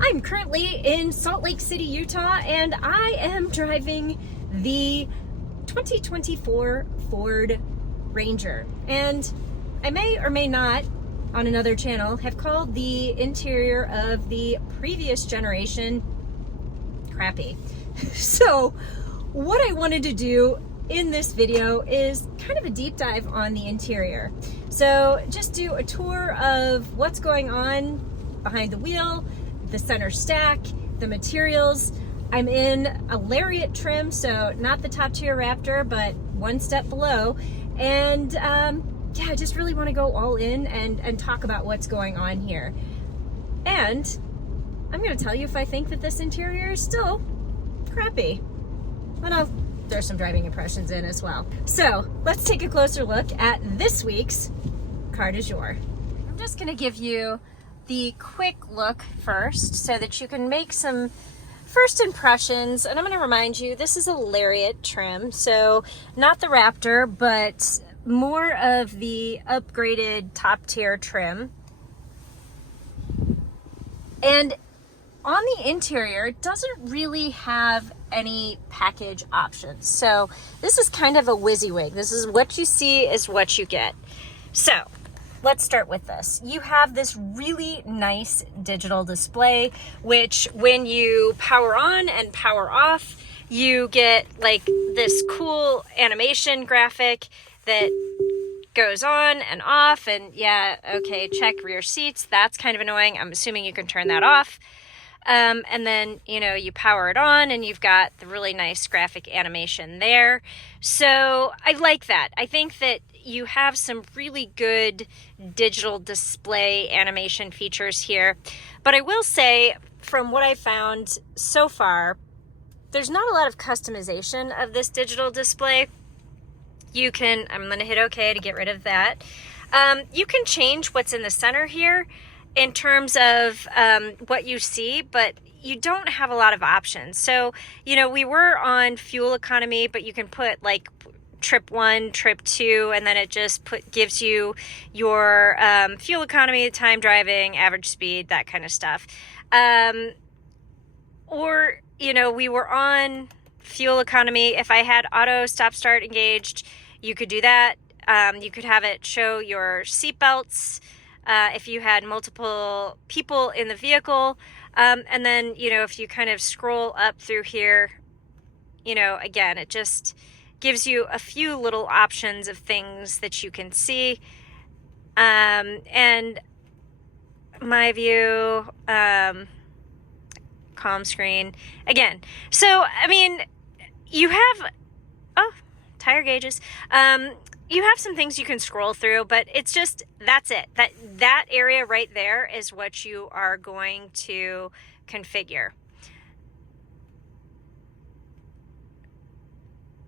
I'm currently in Salt Lake City, Utah, and I am driving the 2024 Ford Ranger. And I may or may not, on another channel, have called the interior of the previous generation crappy. So what I wanted to do in this video is kind of a deep dive on the interior. So just do a tour of what's going on behind the wheel, the center stack, the materials. I'm in a Lariat trim, so not the top tier Raptor, but one step below. And yeah, I just really want to go all in and talk about what's going on here. And I'm going to tell you if I think that this interior is still crappy. But I'll throw some driving impressions in as well. So let's take a closer look at this week's car du jour. I'm just going to give you the quick look first so that you can make some first impressions. And I'm going to remind you, this is a Lariat trim, so not the Raptor, but more of the upgraded top tier trim. And on the interior, it doesn't really have any package options. So this is kind of a WYSIWYG. This is what you see is what you get. So let's start with this. You have this really nice digital display, which when you power on and power off, you get like this cool animation graphic that goes on and off. And yeah, okay, check rear seats. That's kind of annoying. I'm assuming you can turn that off. And then, you know, you power it on and you've got the really nice graphic animation there. So I like that. I think that you have some really good digital display animation features here. But I will say, from what I found so far, there's not a lot of customization of this digital display. You can, I'm going to hit OK to get rid of that. You can change what's in the center here in terms of what you see, but you don't have a lot of options. So, you know, we were on fuel economy, but you can put like trip 1, trip 2, and then it just gives you your fuel economy, time driving, average speed, that kind of stuff. Or, you know, we were on fuel economy. If I had auto stop start engaged, you could do that. You could have it show your seat belts. If you had multiple people in the vehicle, and then, you know, if you kind of scroll up through here, you know, again, it just gives you a few little options of things that you can see. And my view, calm screen again. So, I mean, you have, tire gauges. You have some things you can scroll through, but it's just, that's it. That area right there is what you are going to configure.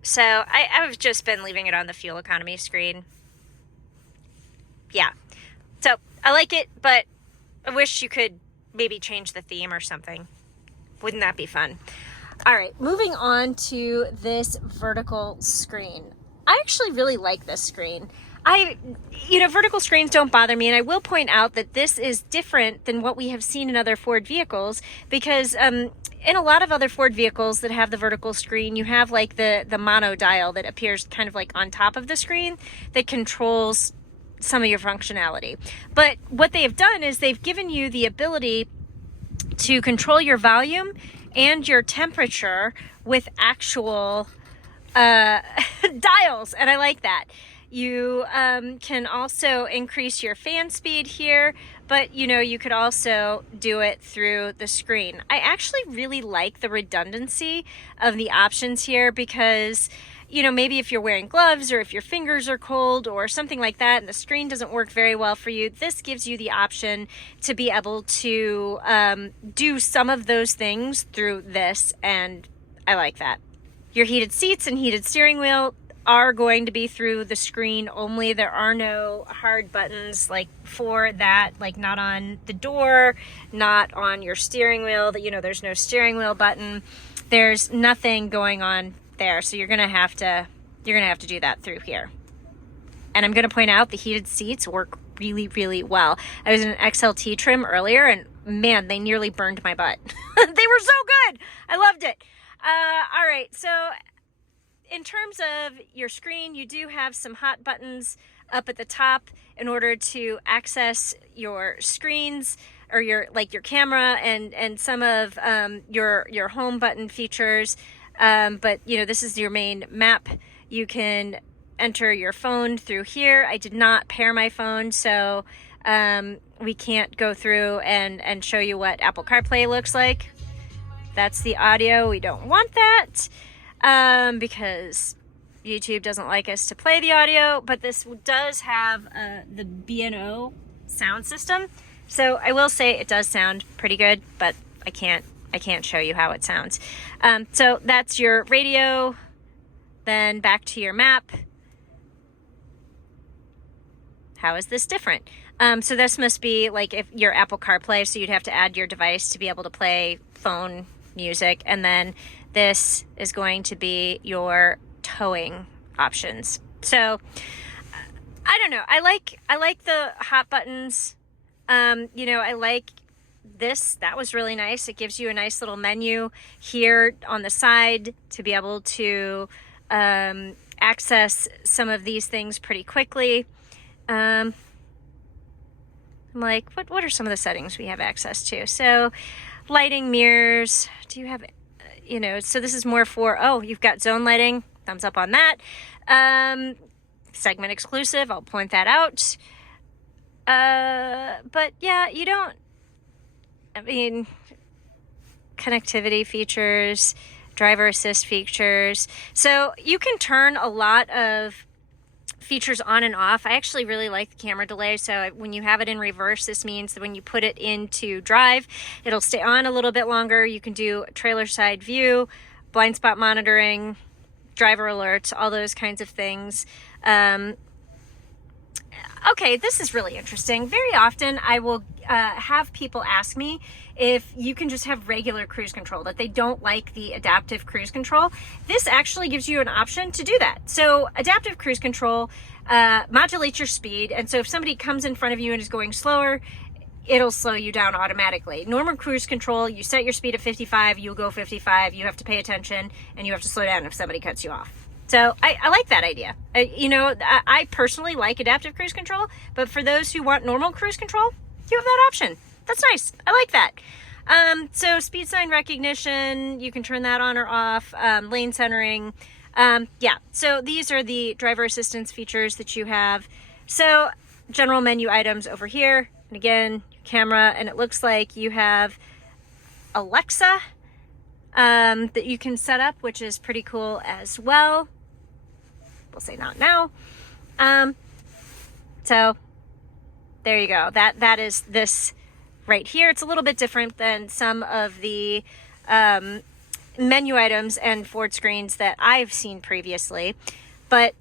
So I've just been leaving it on the fuel economy screen. Yeah. So I like it, but I wish you could maybe change the theme or something. Wouldn't that be fun? All right, moving on to this vertical screen. I actually really like this screen. You know, vertical screens don't bother me, and I will point out that this is different than what we have seen in other Ford vehicles, because in a lot of other Ford vehicles that have the vertical screen, you have like the mono dial that appears kind of like on top of the screen that controls some of your functionality. But what they have done is they've given you the ability to control your volume and your temperature with actual dials, and I like that. You can also increase your fan speed here, but you know, you could also do it through the screen. I actually really like the redundancy of the options here because, you know, maybe if you're wearing gloves or if your fingers are cold or something like that and the screen doesn't work very well for you, this gives you the option to be able to do some of those things through this, and I like that. Your heated seats and heated steering wheel are going to be through the screen only. There are no hard buttons like for that, like not on the door, not on your steering wheel. You know, there's no steering wheel button. There's nothing going on there. So you're gonna have to do that through here. And I'm gonna point out the heated seats work really, really well. I was in an XLT trim earlier, and man, they nearly burned my butt. They were so good. I loved it. All right, so in terms of your screen, you do have some hot buttons up at the top in order to access your screens or your camera and some of your home button features. But you know, this is your main map. You can enter your phone through here. I did not pair my phone, so we can't go through and show you what Apple CarPlay looks like. That's the audio. We don't want that because YouTube doesn't like us to play the audio, but this does have the B&O sound system. So I will say it does sound pretty good, but I can't show you how it sounds. So that's your radio, then back to your map. How is this different? So this must be like if your Apple CarPlay, so you'd have to add your device to be able to play phone music, and then this is going to be your towing options. So I don't know. I like the hot buttons. You know, I like this. That was really nice. It gives you a nice little menu here on the side to be able to access some of these things pretty quickly. I'm like, what are some of the settings we have access to? So lighting, mirrors, do you have, you know, so this is more for, oh, you've got zone lighting, thumbs up on that. Segment exclusive, I'll point that out. But yeah, you don't, I mean, connectivity features, driver assist features. So you can turn a lot of features on and off. I actually really like the camera delay. So when you have it in reverse, this means that when you put it into drive, it'll stay on a little bit longer. You can do trailer side view, blind spot monitoring, driver alerts, all those kinds of things. Okay, this is really interesting. Very often I will have people ask me if you can just have regular cruise control, that they don't like the adaptive cruise control. This actually gives you an option to do that. So adaptive cruise control modulates your speed. And so if somebody comes in front of you and is going slower, it'll slow you down automatically. Normal cruise control, you set your speed at 55, you'll go 55, you have to pay attention, and you have to slow down if somebody cuts you off. So I like that idea. You know, I personally like adaptive cruise control, but for those who want normal cruise control, you have that option. That's nice. I like that. So speed sign recognition, you can turn that on or off. Lane centering. Yeah, so these are the driver assistance features that you have. So general menu items over here. And again, camera, and it looks like you have Alexa that you can set up, which is pretty cool as well. We'll say not now. So there you go. That is this right here. It's a little bit different than some of the menu items and Ford screens that I've seen previously, but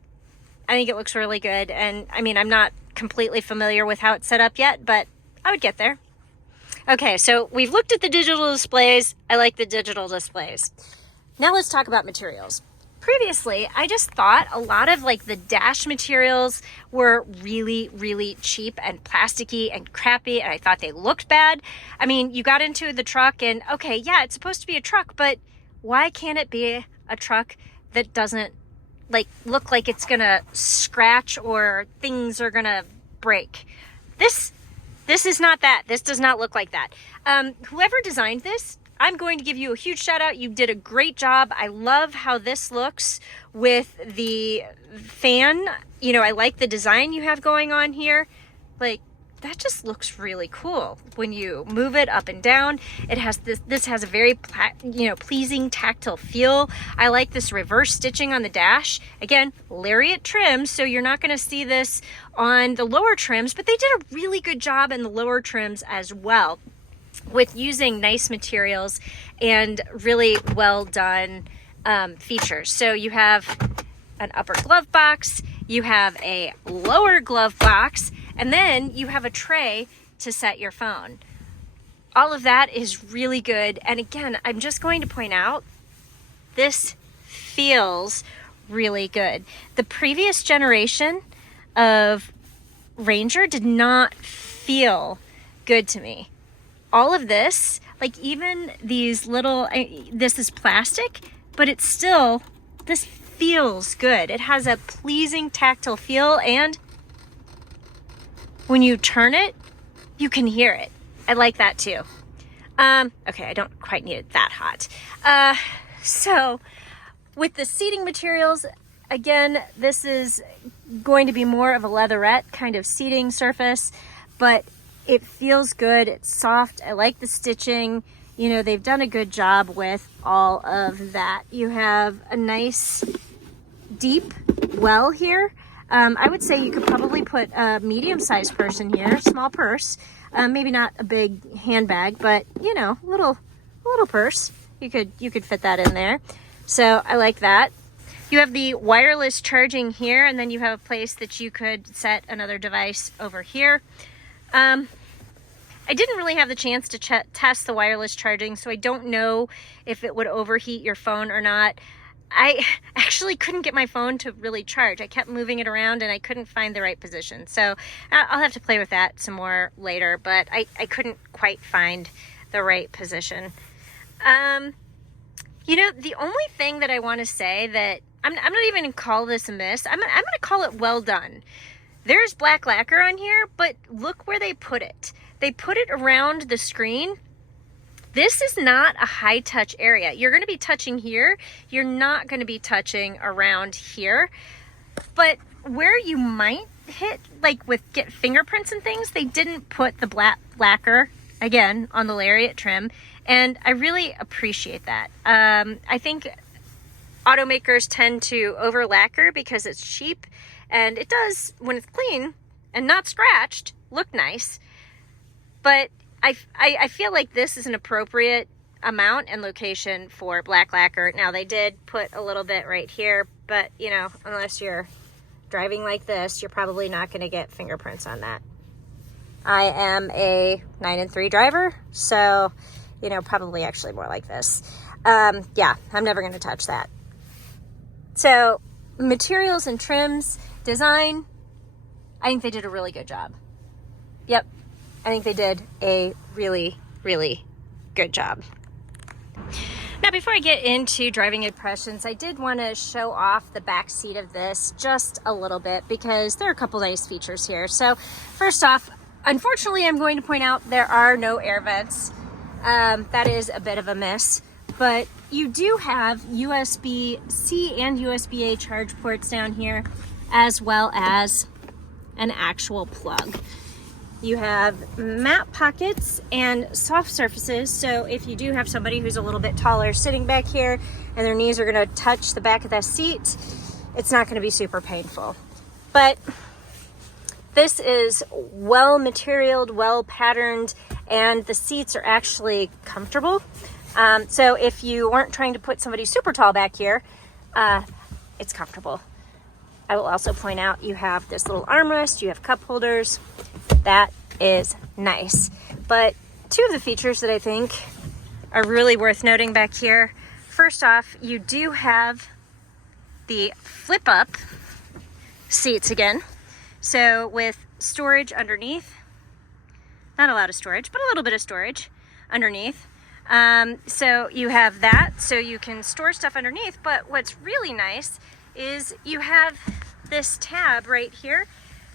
I think it looks really good. And I mean, I'm not completely familiar with how it's set up yet, but I would get there. Okay, so we've looked at the digital displays. I like the digital displays. Now let's talk about materials. Previously, I just thought a lot of like the dash materials were really, really cheap and plasticky and crappy, and I thought they looked bad. I mean, you got into the truck and okay, yeah, it's supposed to be a truck, but why can't it be a truck that doesn't like look like it's gonna scratch or things are gonna break? This is not that. This does not look like that. Whoever designed this, I'm going to give you a huge shout out. You did a great job. I love how this looks with the fan. You know, I like the design you have going on here. Like, that just looks really cool when you move it up and down. It has this has a very, pleasing tactile feel. I like this reverse stitching on the dash. Again, lariat trims, so you're not going to see this on the lower trims, but they did a really good job in the lower trims as well, with using nice materials and really well done features. So you have an upper glove box, you have a lower glove box, and then you have a tray to set your phone. All of that is really good. And again, I'm just going to point out, this feels really good. The previous generation of Ranger did not feel good to me. all of this, like even these little, this is plastic, but it's still, this feels good. It has a pleasing tactile feel, and when you turn it, you can hear it. I like that too. Okay, I don't quite need it that hot. So with the seating materials, again, this is going to be more of a leatherette kind of seating surface, but it feels good. It's soft. I like the stitching. You know, they've done a good job with all of that. You have a nice deep well here. I would say you could probably put a medium-sized purse in here, small purse. Maybe not a big handbag, but you know, a little purse. You could fit that in there. So I like that. You have the wireless charging here, and then you have a place that you could set another device over here. I didn't really have the chance to test the wireless charging, so I don't know if it would overheat your phone or not. I actually couldn't get my phone to really charge. I kept moving it around and I couldn't find the right position. So I'll have to play with that some more later, but I couldn't quite find the right position. You know, the only thing that I want to say that I'm not even going to call this a miss. I'm going to call it well done. There's black lacquer on here, but look where they put it. They put it around the screen. This is not a high touch area. You're going to be touching here. You're not going to be touching around here. But where you might hit, like with get fingerprints and things, they didn't put the black lacquer, again, on the lariat trim. And I really appreciate that. I think automakers tend to over lacquer because it's cheap. And it does, when it's clean and not scratched, look nice. But I feel like this is an appropriate amount and location for black lacquer. Now they did put a little bit right here, but you know, unless you're driving like this, you're probably not going to get fingerprints on that. I am a 9-3 driver, so you know, probably actually more like this. Yeah, I'm never going to touch that. So materials and trims, design, I think they did a really good job. Yep. I think they did a really, really good job. Now, before I get into driving impressions, I did want to show off the back seat of this just a little bit because there are a couple nice features here. So first off, unfortunately, I'm going to point out there are no air vents. That is a bit of a miss, but you do have USB-C and USB-A charge ports down here, as well as an actual plug. You have mat pockets and soft surfaces, so if you do have somebody who's a little bit taller sitting back here and their knees are going to touch the back of that seat, it's not going to be super painful. But this is well materialed, well patterned, and the seats are actually comfortable. So if you weren't trying to put somebody super tall back here, it's comfortable. I will also point out you have this little armrest, you have cup holders. That is nice. But two of the features that I think are really worth noting back here. First off, you do have the flip up seats again. So with storage underneath, not a lot of storage, but a little bit of storage underneath. So you have that, so you can store stuff underneath. But what's really nice is you have this tab right here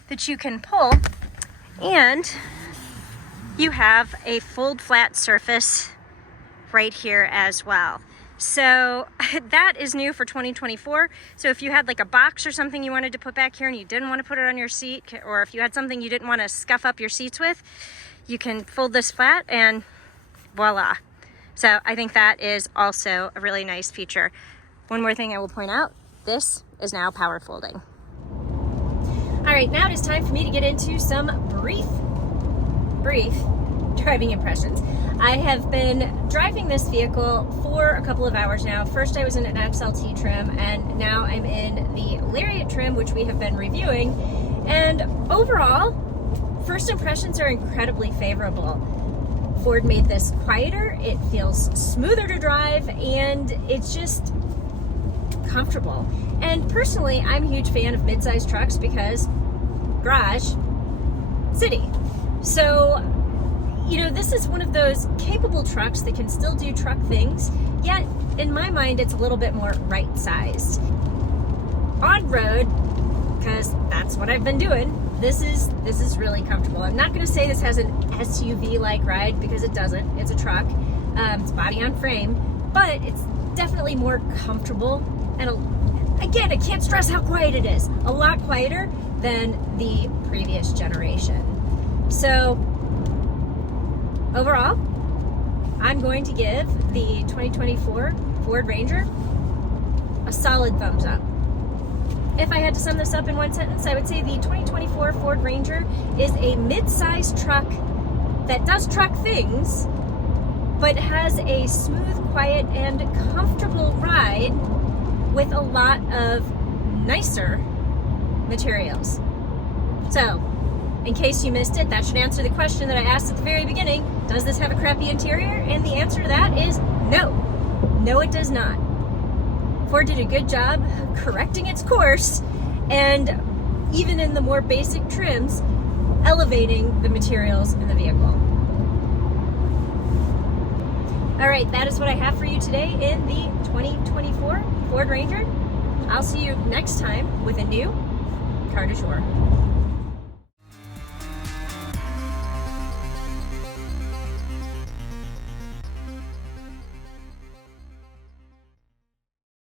that you can pull, and you have a fold flat surface right here as well. So that is new for 2024. So if you had like a box or something you wanted to put back here and you didn't want to put it on your seat, or if you had something you didn't want to scuff up your seats with, you can fold this flat and voila. So I think that is also a really nice feature. One more thing I will point out, this is now power folding. All right, now it is time for me to get into some brief driving impressions. I have been driving this vehicle for a couple of hours now. First I was in an XLT trim, and now I'm in the Lariat trim, which we have been reviewing. And overall, first impressions are incredibly favorable. Ford made this quieter, it feels smoother to drive, and it's just comfortable. And personally, I'm a huge fan of mid-size trucks because garage, city. So you know, this is one of those capable trucks that can still do truck things, yet in my mind it's a little bit more right-sized. On road, because that's what I've been doing, this is really comfortable. I'm not going to say this has an SUV-like ride, because it doesn't. It's a truck. It's body on frame, but it's definitely more comfortable. And again, I can't stress how quiet it is. A lot quieter than the previous generation. So overall, I'm going to give the 2024 Ford Ranger a solid thumbs up. If I had to sum this up in one sentence, I would say the 2024 Ford Ranger is a mid-sized truck that does truck things, but has a smooth, quiet, and comfortable ride with a lot of nicer materials. So, in case you missed it, that should answer the question that I asked at the very beginning. Does this have a crappy interior? And the answer to that is no. No, it does not. Ford did a good job correcting its course, and even in the more basic trims, elevating the materials in the vehicle. All right, that is what I have for you today in the 2024 Ford Ranger. I'll see you next time with a new Car du Jour.